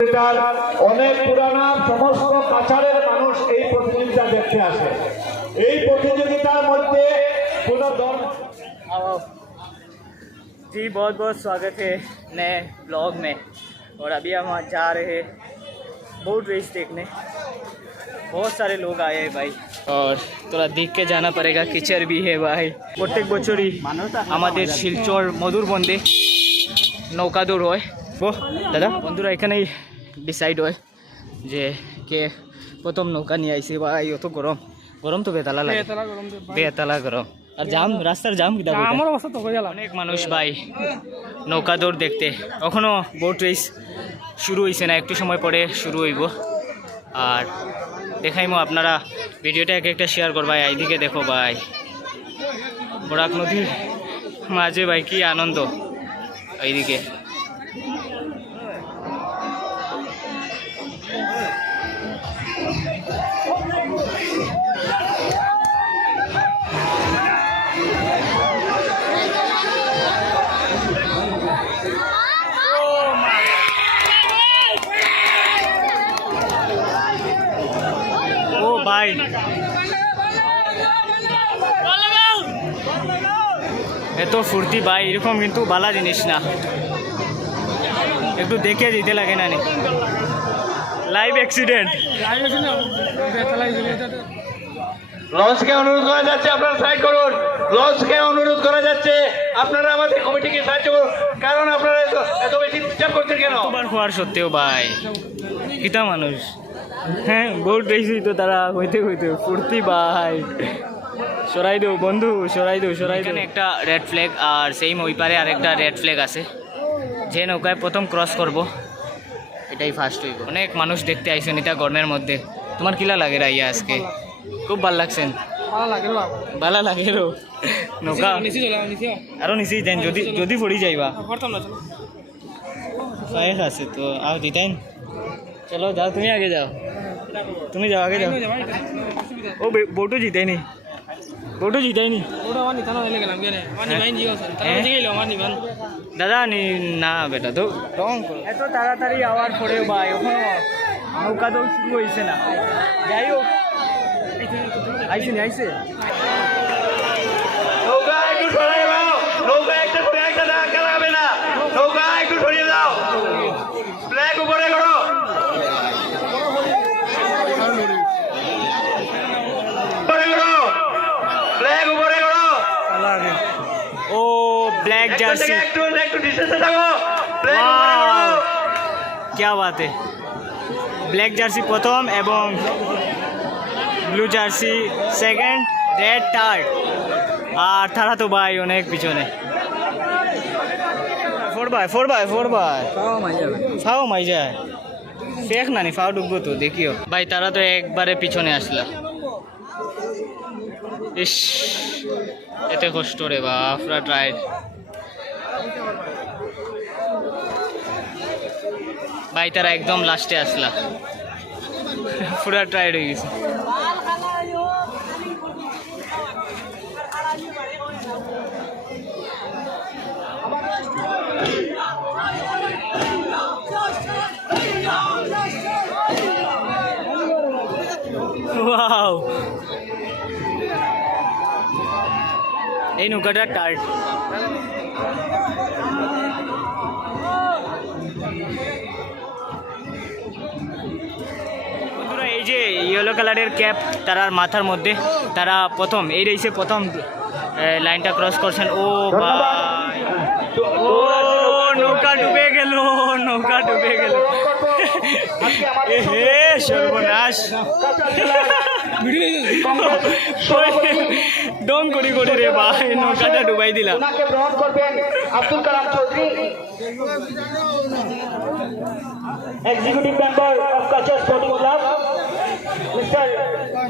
অনেক পুরানা সমস্ত কাছাড়ের মানুষ এই প্রতিযোগিতা দেখতে আসে। এই প্রতিযোগিতার মধ্যে কোনো দল। जी बहुत बहुत स्वागत है नए ब्लॉग में। और अभी हम जा रहे हैं बोट रेस देखने। बहुत सारे लोग आए हैं भाई, और थोड़ा देख के जाना पड़ेगा। कीचड़ भी है भाई। प्रत्येक বছরই আমাদের শিলচর মধুরবন্দে নৌকা দৌড় হয়। ও দাদা বন্ধুরা এখানেই ডিসাইড হয় যে কে প্রথম নৌকা নিয়ে আইছে। ভাই অত গরম গরম তো বেতালা লাগে, বেতালা গরম। আর জাম, রাস্তার জাম কিতা আমার অবস্থা তো হয়ে গেল। অনেক মানুষ ভাই নৌকা দৌড় দেখতে। এখনও বোট রেস শুরু হয়েছে না, একটু সময় পরে শুরু হইব। আর দেখাইমো, আপনারা ভিডিওটা এক একটা শেয়ার করবা। এইদিকে দেখো ভাই, বরাক নদীর মাঝে ভাই কি আনন্দ। এইদিকে ভাই এত ফুর্তি ভাই, এরকম কিন্তু বালা জিনিস না, একটু দেখে দিতে লাগে না। Live accident. লঞ্চকে অনুরোধ করা যাচ্ছে আপনারা সাইড করুন। লঞ্চকে অনুরোধ করা যাচ্ছে আপনারা আমাদের কমিটিকে সাহায্য করুন, কারণ আপনারা এত বেশি ডিস্টার্ব করছেন কেন? বার হওয়ার সত্ত্বেও ভাই কিতা মানুষ। হ্যাঁ বোট রেসই তো তারা হইতে হইতে ফুর্তি ভাই। সরাই দেও বন্ধু, সরাই দেও, সরাই দেও। একটা রেড ফ্ল্যাগ, আর সেই ওই পারে আরেকটা রেড ফ্ল্যাগ আছে। যে নৌকায় প্রথম ক্রস করব এটাই ফার্স্ট হইব। অনেক মানুষ দেখতে আইসেন এটা গরমের মধ্যে। তোমার কিলা লাগে রাইয়া আজকে? খুব ভাল লাগছেন? ভালো লাগে রো নৌকা আরো নিচেই দেন, যদি যদি পড়ি যাইবা ফাইক আছে তো আর দিতেন। চলো যাও, তুমি আগে যাও, তুমি যাও, আগে যাও। ও বোটও জিতেনি, বোটও জিতেনি দাদা না বেটা। তো এত তাড়াতাড়ি আওয়ার পরেও ভাই ওখানে নৌকা দৌড় শুরু হয়েছে না। যাই হোক, আইসে নি আইসে। নৌকা একটু সরিয়ে দাও, নৌকা একটা করে একটা ধাক্কা লাগাবে না, নৌকা একটু সরিয়ে দাও। ফ্ল্যাগ উপরে করো, উপরে করো, ফ্ল্যাগ উপরে করো। ও ব্ল্যাক জার্সি, একটু ডিস্টেন্সে থাকো, ফ্ল্যাগ উপরে করো। क्या बात है। ব্ল্যাক জার্সি প্রথম এবং blue jersey second, red third, আর তারা তো ভাই অনেক পিছনে। 4x4 ফাও মাই যায় শেখ নানি ফাও ডুববো তো দেখিও ভাই। তারা তো একবারে পিছনে আসলা। ইস এতে কষ্ট রে বাপরা। ট্রাই ভাই, তারা একদম লাস্টে আসলা, পুরা টায়ার্ড হয়ে গেছে। ওয়াও, এই নৌকাটা টায়ার্ড। এই যে ইয়েলো কালারের ক্যাপ তারার মাথার মধ্যে, তারা প্রথম এই রেসে প্রথম লাইনটা ক্রস করছেন। ও ভাই, ও নৌকা ডুবে গেল, নৌকা ডুবে গেল। হে সর্বনাশ, ডং করি করি রে ভাই, নৌকাটা ডুবাই দিলাম। গ্রহণ করবেন Abdul Kalam Chowdhury, executive member of Kachar Sporting Club. Mr.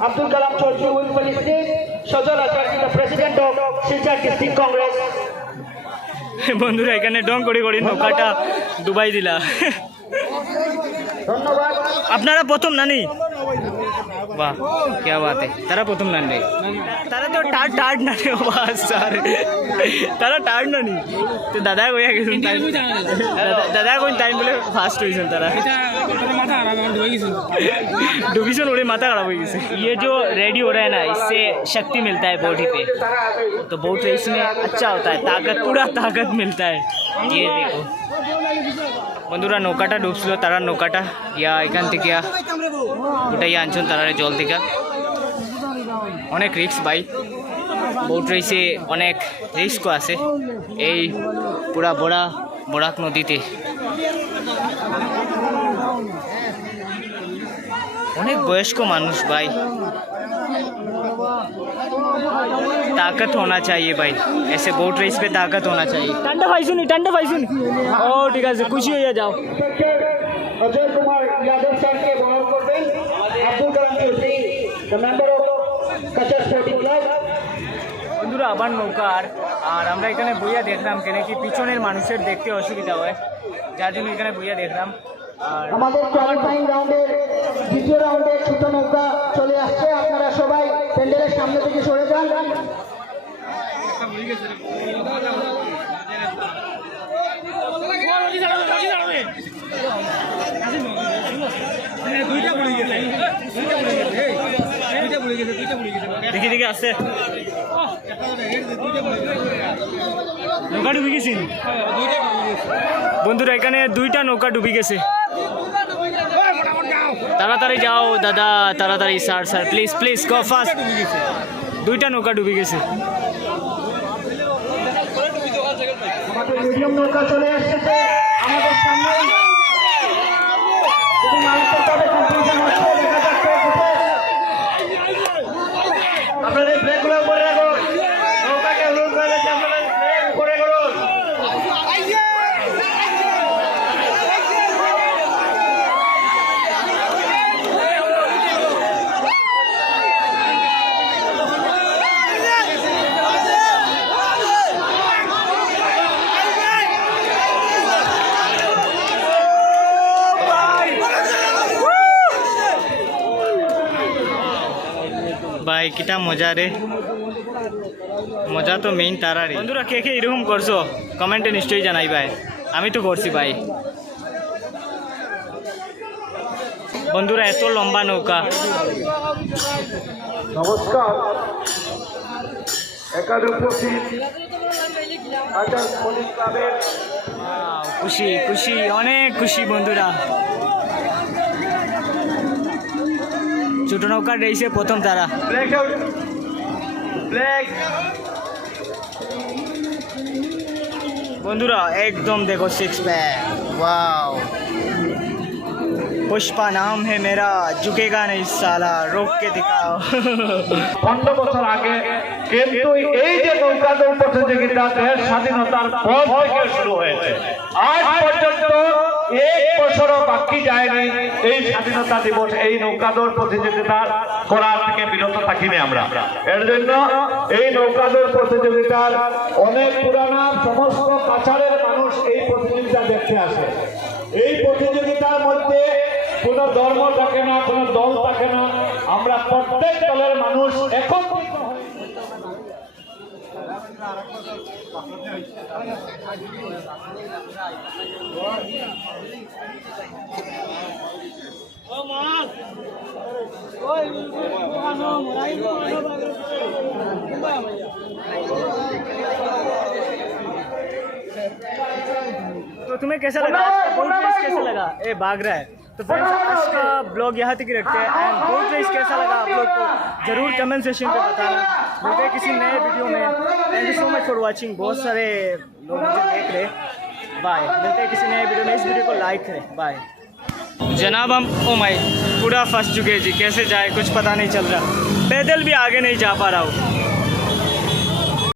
Abdul Kalam Chaudhary will felicitate Shajal Acharya, the president of Silchar District Congress. বন্ধুরা এখানে ডং করি করি নৌকাটা ডুবাই দিলা। ধন্যবাদ। আপনারা প্রথম নানি? वाह क्या बात है। तारा प्रथम नानी तारा तो टार्ड टार्ड नानी बस सर तारा टार्ड नानी तो दादा को या दादा को टाइम बोले फास्ट हुई तारा डुबिशन उड़े माथा खराब हो गई। ये जो रेडी हो रहा है ना, इससे शक्ति मिलता है बॉडी पे, तो बोट रेस में अच्छा होता है, ताकत पूरा ताकत मिलता है। ये देखो বন্ধুরা, নৌকাটা ডুবছিল, তারা নৌকাটা ইয়া এখান থেকে উঠাই আনছেন তারা জল থেকে। অনেক রিস্ক ভাই, বোট রেসে অনেক রিস্কও আছে এই পুরা বরাক নদীতে। অনেক বয়স্ক মানুষ ভাই, ताकत होना चाहिए भाई, ऐसे बोट रेस पे ताकत होना चाहिए। ठंडा भाई सुनी ओ ठीक है, खुशी हो जाओ। अजय कुमार यादव सर के बॉल করবেন Abdul Kalam Chowdhury, the member of কাচার স্পোর্টিং ক্লাব। বন্ধুরা আবার নৌকা, আর আমরা এখানে বইয়া দেখলাম কেন কি পিছনের মানুষের দেখতে অসুবিধা হয়, যার জন্য এখানে বইয়া দেখলাম। আর আমাদের কোয়ালিফাইং রাউন্ডের দ্বিতীয় রাউন্ডে ছোট নৌকা চলে আসছে, আপনারা সবাই প্যান্ডেলের সামনে থেকে সরে যান। দেখি দেখি আসছে, নৌকা ডুবে গেছি বন্ধুরা, এখানে দুইটা নৌকা ডুবে গেছে। তাড়াতাড়ি যাও দাদা, তাড়াতাড়ি sir please please go fast. দুইটা নৌকা ডুবে গেছে। মিডিয়াম নৌকা চলে এসেছে আমাদের সামনে, আপনাদের ব্রেকগুলো করে রাখো, নৌকাকে অনুরোধ করে যাচ্ছে আপনাদের ব্রেক করে করুন। ভাই কিটা মজা রে, মজা তো মেইন তারা রে। বন্ধুরা কে কে এরকম করছো কমেন্টে নিশ্চয়ই জানাই ভাই, আমি তো করছি ভাই। বন্ধুরা এত লম্বা নৌকা। নমস্কার, একাদশ উপস্থিত কাচার স্পোর্টিং ক্লাবের খুশি খুশি, অনেক খুশি বন্ধুরা। ছোট নৌকার রেসে প্রথম তারা। বন্ধুরা একদম দেখো সিক্স প্যাক, वाओ। पुष्पा नाम है मेरा, झुकेगा नहीं साला, रोक के दिखाओ। 15 বছর আগে কিন্তু এই যে নৌকা দৌড় প্রতিযোগিতা দেশ স্বাধীনতার পর থেকে শুরু হয়েছে, আজ পর্যন্ত এক বছরও বাকি যায়নি এই স্বাধীনতা দিবস এই নৌকা দৌড় প্রতিযোগিতা করার থেকে বিরত থাকিনি আমরা। এর জন্য এই নৌকা দৌড় প্রতিযোগিতার অনেক পুরানা সমস্ত কাছাড়ের মানুষ এই প্রতিযোগিতা দেখতে আসে। এই প্রতিযোগিতার মধ্যে কোনো ধর্ম থাকে না, কোনো দল থাকে না, আমরা প্রত্যেক দলের মানুষ একত্রিত হই। तो तुम्हें कैसा लगा आज का बोट रेस, कैसा लगा? ए भाग रहा है। तो फ्रेंड्स आज का ब्लॉग यहाँ तक ही रखते हैं, एंड बोट रेस कैसा लगा आप लोग को जरूर कमेंट सेक्शन पे बताना। मिलते हैं किसी नए वीडियो में। Thank you so much for watching, बहुत सारे लोग मुझे देख रहे। बाय, मिलते हैं किसी नए वीडियो में। इस वीडियो को लाइक करें। बाय जनाब, हम ओ माई पूरा फंस चुके हैं जी, कैसे जाए कुछ पता नहीं चल रहा, पैदल भी आगे नहीं जा पा रहा हूँ।